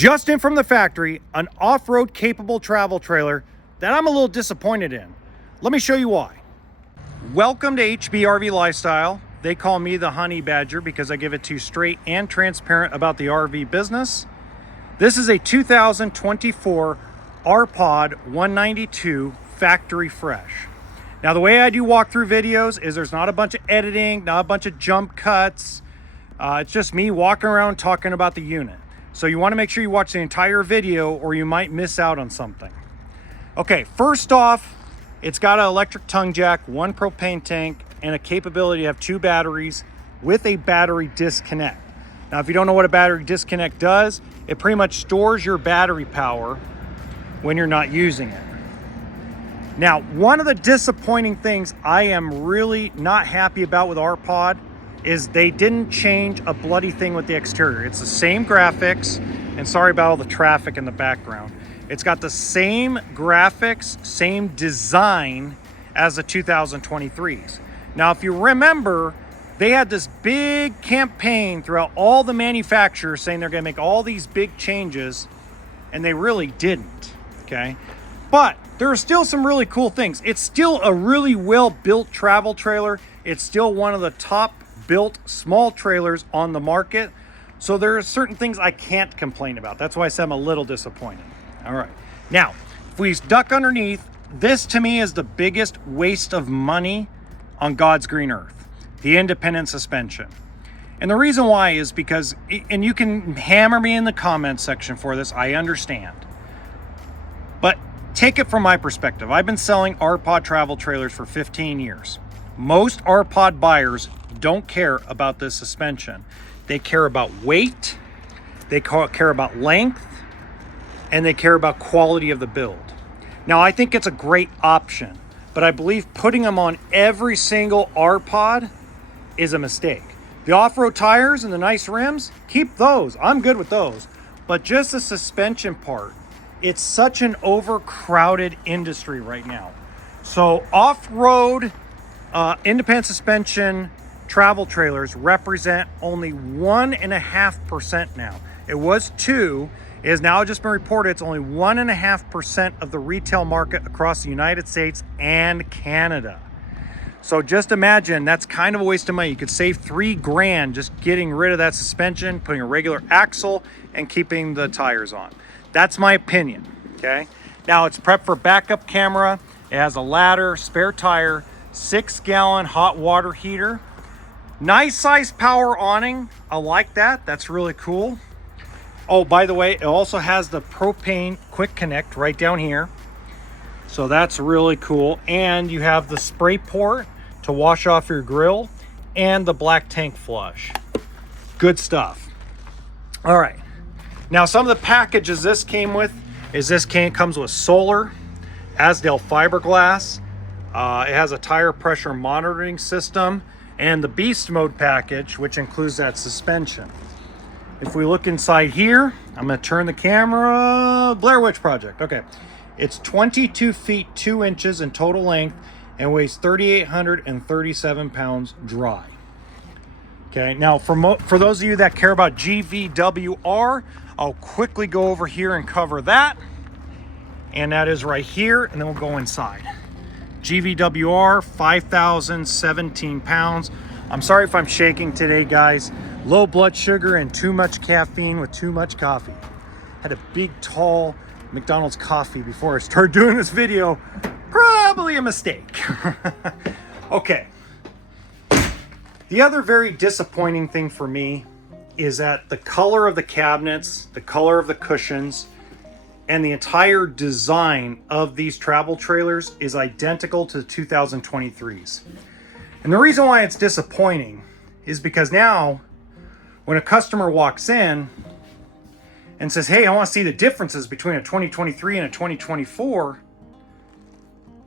Just in from the factory, an off-road capable travel trailer that I'm a little disappointed in. Let me show you why. Welcome to HBRV Lifestyle. They call me the Honey Badger because I give it to you straight and transparent about the RV business. This is a 2024 rpod 192 factory fresh. Now the way I do walkthrough videos is there's not a bunch of editing, not a bunch of jump cuts. It's just me walking around talking about the unit. So you want to make sure you watch the entire video or you might miss out on something. Okay, first off, it's got an electric tongue jack, one propane tank, and a capability to have 2 batteries with a battery disconnect. Now, if you don't know what a battery disconnect does, it pretty much stores your battery power when you're not using it. Now, one of the disappointing things I am really not happy about with rpod is they didn't change a bloody thing with the exterior. It's the same graphics, and sorry about all the traffic in the background. It's got the same graphics, same design as the 2023s. Now, if you remember, they had this big campaign throughout all the manufacturers saying they're gonna make all these big changes, and they really didn't, okay? But there are still some really cool things. It's still a really well-built travel trailer. It's still one of the top built small trailers on the market. So there are certain things I can't complain about. That's why I said I'm a little disappointed. All right. Now, if we duck underneath, this to me is the biggest waste of money on God's green earth, the independent suspension. And the reason why is because, and you can hammer me in the comments section for this, I understand. But take it from my perspective. I've been selling rpod travel trailers for 15 years. Most rpod buyers don't care about the suspension. They care about weight, they care about length, and they care about quality of the build. Now, I think it's a great option, but I believe putting them on every single rpod is a mistake. The off-road tires and the nice rims, keep those. I'm good with those. But just the suspension part, it's such an overcrowded industry right now. So off-road independent suspension travel trailers represent only 1.5% now. It was 2, it has now just been reported it's only 1.5% of the retail market across the United States and Canada. So just imagine, that's kind of a waste of money. You could save $3,000 just getting rid of that suspension, putting a regular axle, and keeping the tires on. That's my opinion, okay? Now it's prepped for backup camera. It has a ladder, spare tire, 6-gallon hot water heater. Nice size power awning. I like that. That's really cool. Oh, by the way, it also has the propane quick connect right down here. So that's really cool. And you have the spray port to wash off your grill and the black tank flush. Good stuff. All right. Now, some of the packages this came with is comes with solar, Asdale fiberglass. It has a tire pressure monitoring system and the beast mode package, which includes that suspension. If we look inside here, I'm going to turn the camera. Blair Witch Project. Okay. It's 22 feet 2 inches in total length and weighs 3,837 pounds dry. Okay. Now, for those of you that care about GVWR, I'll quickly go over here and cover that. And that is right here. And then we'll go inside. GVWR, 5,017 pounds. I'm sorry if I'm shaking today, guys. Low blood sugar and too much caffeine with too much coffee. Had a big, tall McDonald's coffee before I started doing this video. Probably a mistake. Okay. The other very disappointing thing for me is that the color of the cabinets, the color of the cushions, and the entire design of these travel trailers is identical to the 2023s. And the reason why it's disappointing is because now when a customer walks in and says, hey, I want to see the differences between a 2023 and a 2024,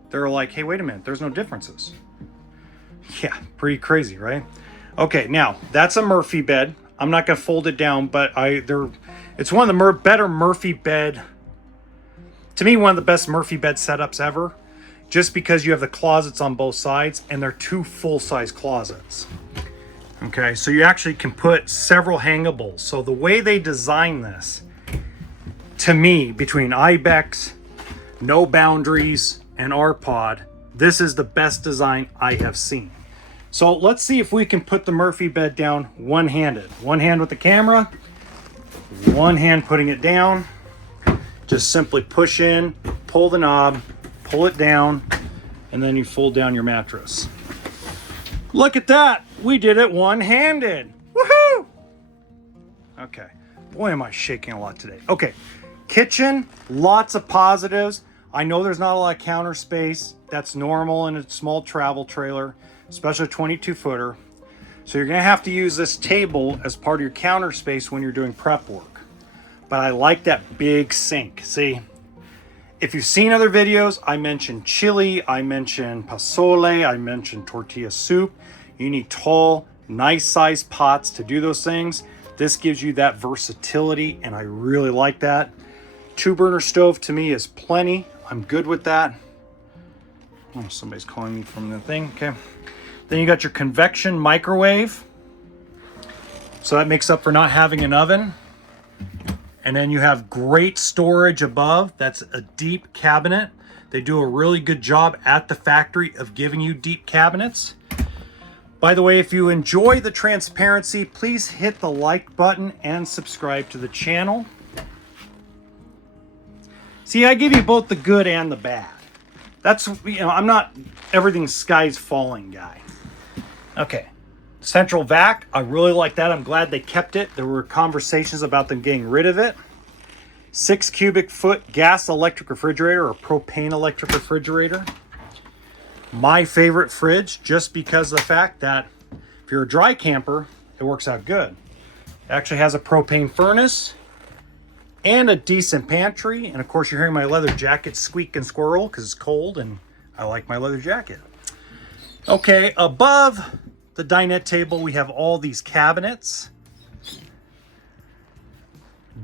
they're like, hey, wait a minute, there's no differences. Yeah, pretty crazy, right? Okay, now that's a Murphy bed. I'm not going to fold it down, but it's one of the better Murphy bed. To me, one of the best Murphy bed setups ever, just because you have the closets on both sides and they're 2 full-size closets. Okay, so you actually can put several hangables. So the way they design this To me, between Ibex, No Boundaries, and rpod, this is the best design I have seen. So let's see if we can put the Murphy bed down one-handed. One hand with the camera, one hand putting it down. Just simply push in, pull the knob, pull it down, and then you fold down your mattress. Look at that, we did it one-handed. Woohoo! Okay, boy am I shaking a lot today. Okay, kitchen, lots of positives. I know there's not a lot of counter space. That's normal in a small travel trailer, especially a 22-footer. So you're gonna have to use this table as part of your counter space when you're doing prep work. But I like that big sink. See, if you've seen other videos, I mentioned chili, I mentioned pozole, I mentioned tortilla soup. You need tall, nice sized pots to do those things. This gives you that versatility, and I really like that. 2-burner stove to me is plenty. I'm good with that. Oh, somebody's calling me from the thing. Okay. Then you got your convection microwave. So that makes up for not having an oven. And then you have great storage above. That's a deep cabinet. They do a really good job at the factory of giving you deep cabinets. By the way, if you enjoy the transparency, please hit the like button and subscribe to the channel. See, I give you both the good and the bad. That's, you know, I'm not everything sky's falling guy. Okay, central vac, I really like that. I'm glad they kept it. There were conversations about them getting rid of it. 6 cubic foot gas electric refrigerator or propane electric refrigerator. My favorite fridge, just because of the fact that if you're a dry camper, it works out good. It actually has a propane furnace and a decent pantry. And of course, you're hearing my leather jacket squeak and squirrel because it's cold and I like my leather jacket. Okay, above the dinette table, we have all these cabinets.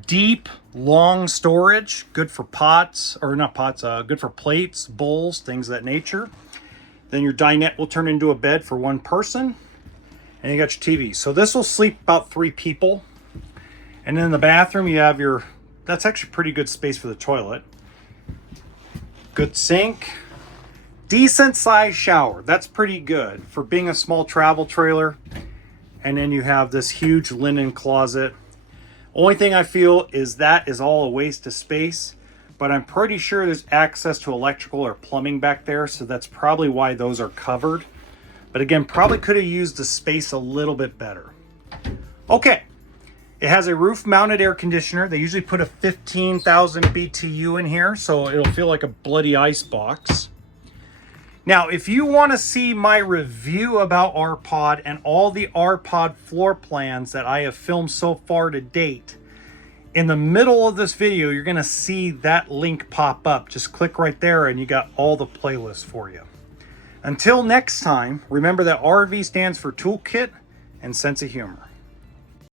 Deep, long storage, good for pots, or not pots, good for plates, bowls, things of that nature. Then your dinette will turn into a bed for one person. And you got your TV. So this will sleep about 3 people. And then in the bathroom, you have your, that's actually pretty good space for the toilet. Good sink. Decent sized shower. That's pretty good for being a small travel trailer. And then you have this huge linen closet. Only thing I feel is that is all a waste of space, but I'm pretty sure there's access to electrical or plumbing back there, so that's probably why those are covered. But again, probably could have used the space a little bit better. Okay, it has a roof mounted air conditioner. They usually put a 15,000 BTU in here, so it'll feel like a bloody ice box. Now, if you want to see my review about rpod and all the rpod floor plans that I have filmed so far to date, in the middle of this video, you're going to see that link pop up. Just click right there and you got all the playlists for you. Until next time, remember that RV stands for toolkit and sense of humor.